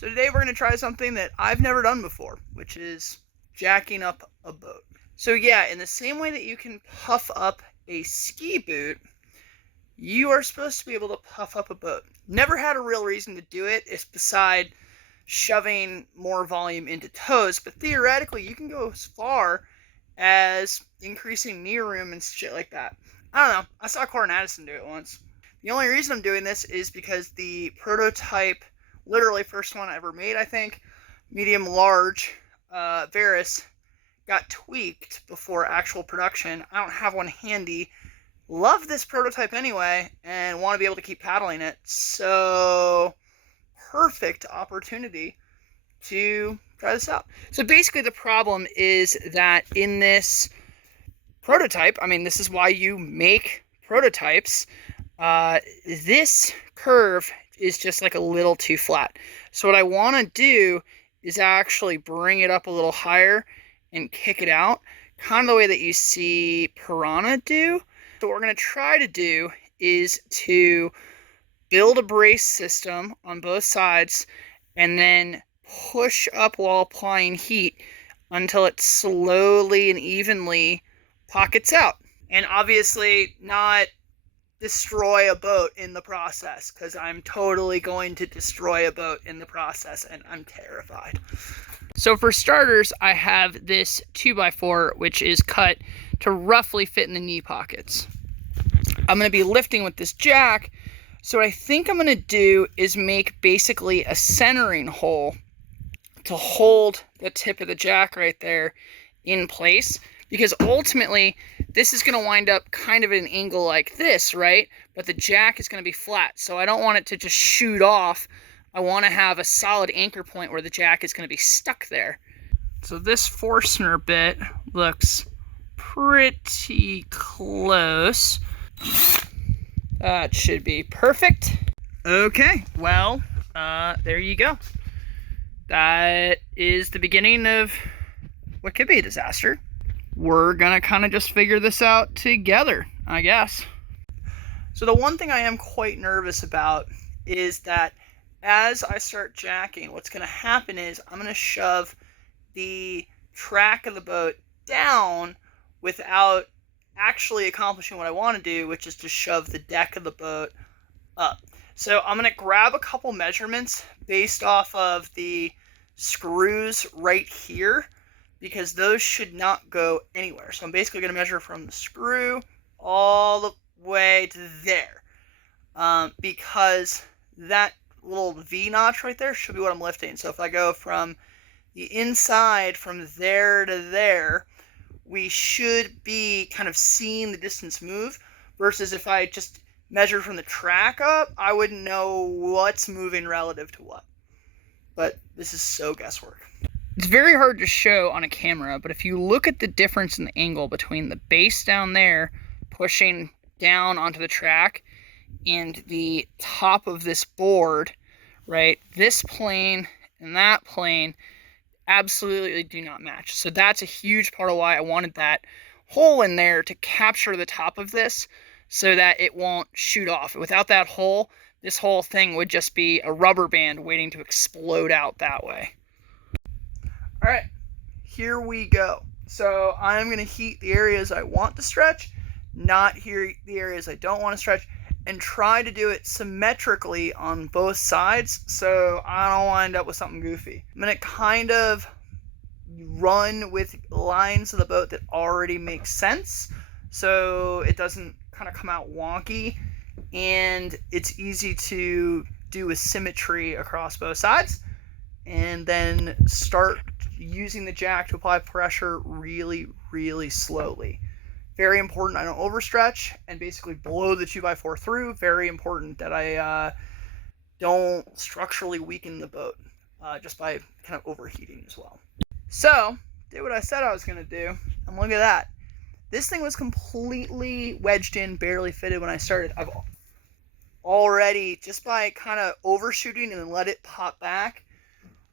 So today we're going to try something that I've never done before, which is jacking up a boat. So yeah, in the same way that you can puff up a ski boot, you are supposed to be able to puff up a boat. Never had a real reason to do it, it's beside shoving more volume into toes, but theoretically you can go as far as increasing knee room and shit like that. I don't know, I saw Corin Addison do it once. The only reason I'm doing this is because the prototype, literally first one I ever made, I think, medium large, Varus, got tweaked before actual production. I don't have one handy. Love this prototype anyway, and want to be able to keep paddling it. So, perfect opportunity to try this out. So basically the problem is that in this prototype, I mean, this is why you make prototypes, this curve is just like a little too flat. So what I want to do is actually bring it up a little higher and kick it out, kind of the way that you see Piranha do. So what we're going to try to do is to build a brace system on both sides and then push up while applying heat until it slowly and evenly pockets out. And obviously not destroy a boat in the process, because I'm totally going to destroy a boat in the process and I'm terrified. So for starters, I have this 2x4 which is cut to roughly fit in the knee pockets. I'm going to be lifting with this jack, so what I think I'm going to do is make basically a centering hole to hold the tip of the jack right there in place, because ultimately this is going to wind up kind of at an angle like this, right? But the jack is going to be flat, so I don't want it to just shoot off. I want to have a solid anchor point where the jack is going to be stuck there. So this Forstner bit looks pretty close. That should be perfect. Okay, well, there you go. That is the beginning of what could be a disaster. We're gonna kind of just figure this out together, I guess. So the one thing I am quite nervous about is that as I start jacking, what's gonna happen is I'm gonna shove the track of the boat down without actually accomplishing what I want to do, which is to shove the deck of the boat up. So I'm going to grab a couple measurements based off of the screws right here, because those should not go anywhere. So I'm basically going to measure from the screw all the way to there, because that little V-notch right there should be what I'm lifting. So if I go from the inside from there to there, we should be kind of seeing the distance move, versus if I just measured from the track up, I wouldn't know what's moving relative to what. But this is so guesswork. It's very hard to show on a camera, but if you look at the difference in the angle between the base down there pushing down onto the track and the top of this board, right, this plane and that plane absolutely do not match. So that's a huge part of why I wanted that hole in there to capture the top of this so that it won't shoot off. Without that hole, this whole thing would just be a rubber band waiting to explode out that way. All right, here we go. So I'm going to heat the areas I want to stretch, not heat the areas I don't want to stretch, and try to do it symmetrically on both sides so I don't wind up with something goofy. I'm going to kind of run with lines of the boat that already make sense so it doesn't kind of come out wonky, and it's easy to do with symmetry across both sides, and then start using the jack to apply pressure really, really slowly. Very important I don't overstretch and basically blow the 2x4 through. Very important that I don't structurally weaken the boat just by kind of overheating as well. So, did what I said I was going to do, and look at that. This thing was completely wedged in, barely fitted when I started. I've already, just by kind of overshooting and then let it pop back,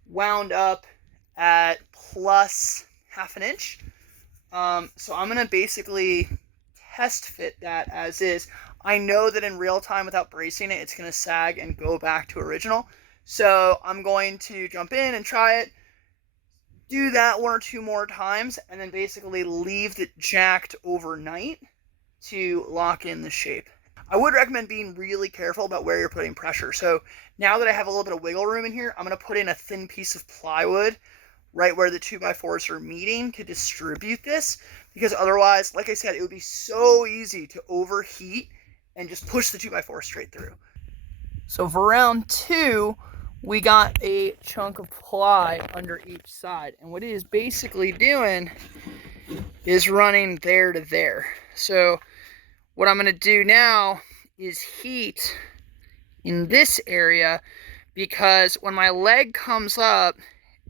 wound up at plus ½ inch. So I'm going to basically test fit that as is. I know that in real time without bracing it, it's going to sag and go back to original. So I'm going to jump in and try it, do that 1 or 2 more times, and then basically leave it jacked overnight to lock in the shape. I would recommend being really careful about where you're putting pressure. So now that I have a little bit of wiggle room in here, I'm going to put in a thin piece of plywood right where the 2x4s are meeting to distribute this, because otherwise, like I said, it would be so easy to overheat and just push the 2x4 straight through. So for round 2, we got a chunk of ply under each side, and what it is basically doing is running there to there. So what I'm going to do now is heat in this area, because when my leg comes up,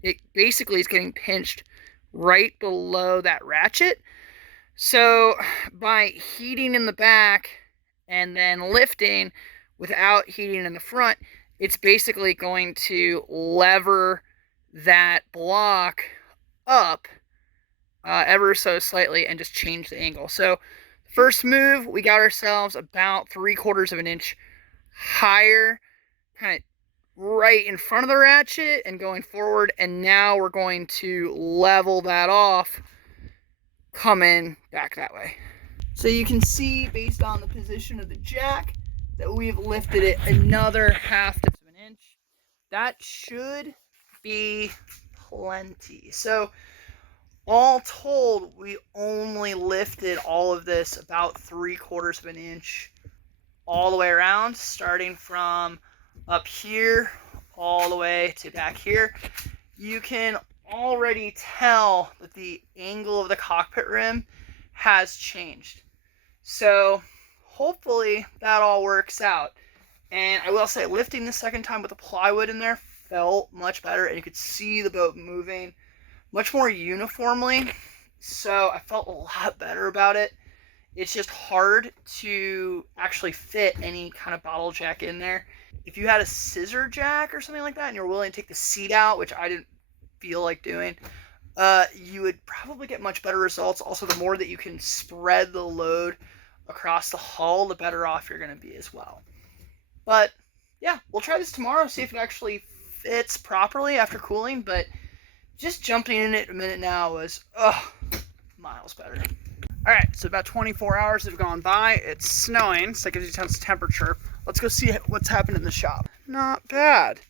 it basically is getting pinched right below that ratchet. So by heating in the back and then lifting without heating in the front, it's basically going to lever that block up ever so slightly and just change the angle. So first move, we got ourselves about 3/4 of an inch higher, kind of right in front of the ratchet and going forward, and now we're going to level that off, coming back that way. So you can see, based on the position of the jack, that we've lifted it another 1/2 of an inch. That should be plenty. So all told, we only lifted all of this about 3/4 of an inch all the way around, starting from up here all the way to back here. You can already tell that the angle of the cockpit rim has changed. So hopefully that all works out. And I will say, lifting the second time with the plywood in there felt much better, and you could see the boat moving much more uniformly. So I felt a lot better about it. It's just hard to actually fit any kind of bottle jack in there. If you had a scissor jack or something like that and you're willing to take the seat out, which I didn't feel like doing, you would probably get much better results. Also, the more that you can spread the load across the hull, the better off you're going to be as well. But yeah, we'll try this tomorrow, see if it actually fits properly after cooling. But just jumping in it a minute now was miles better. All right, so about 24 hours have gone by. It's snowing, so that gives you a sense of temperature. Let's go see what's happened in the shop. Not bad.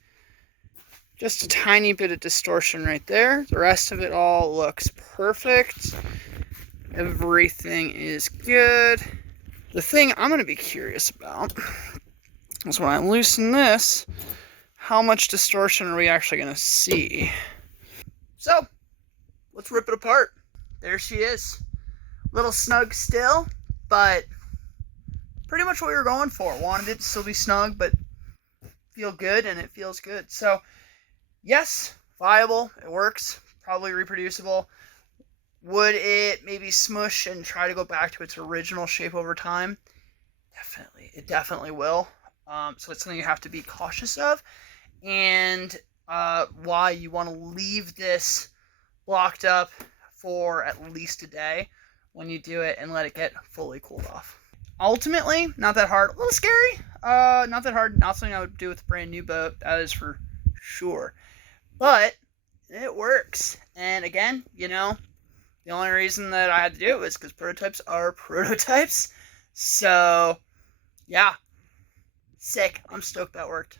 Just a tiny bit of distortion right there. The rest of it all looks perfect. Everything is good. The thing I'm going to be curious about is when I loosen this, how much distortion are we actually going to see? So, let's rip it apart. There she is. Little snug still, but pretty much what we were going for. Wanted it to still be snug, but feel good, and it feels good. So, yes, viable. It works. Probably reproducible. Would it maybe smush and try to go back to its original shape over time? Definitely. It definitely will. So it's something you have to be cautious of. And why you want to leave this blocked up for at least a day when you do it and let it get fully cooled off. Ultimately, not that hard. A little scary. Not that hard. Not something I would do with a brand new boat. That is for sure. But it works. And again, you know, the only reason that I had to do it was because prototypes are prototypes. So, yeah. Sick. I'm stoked that worked.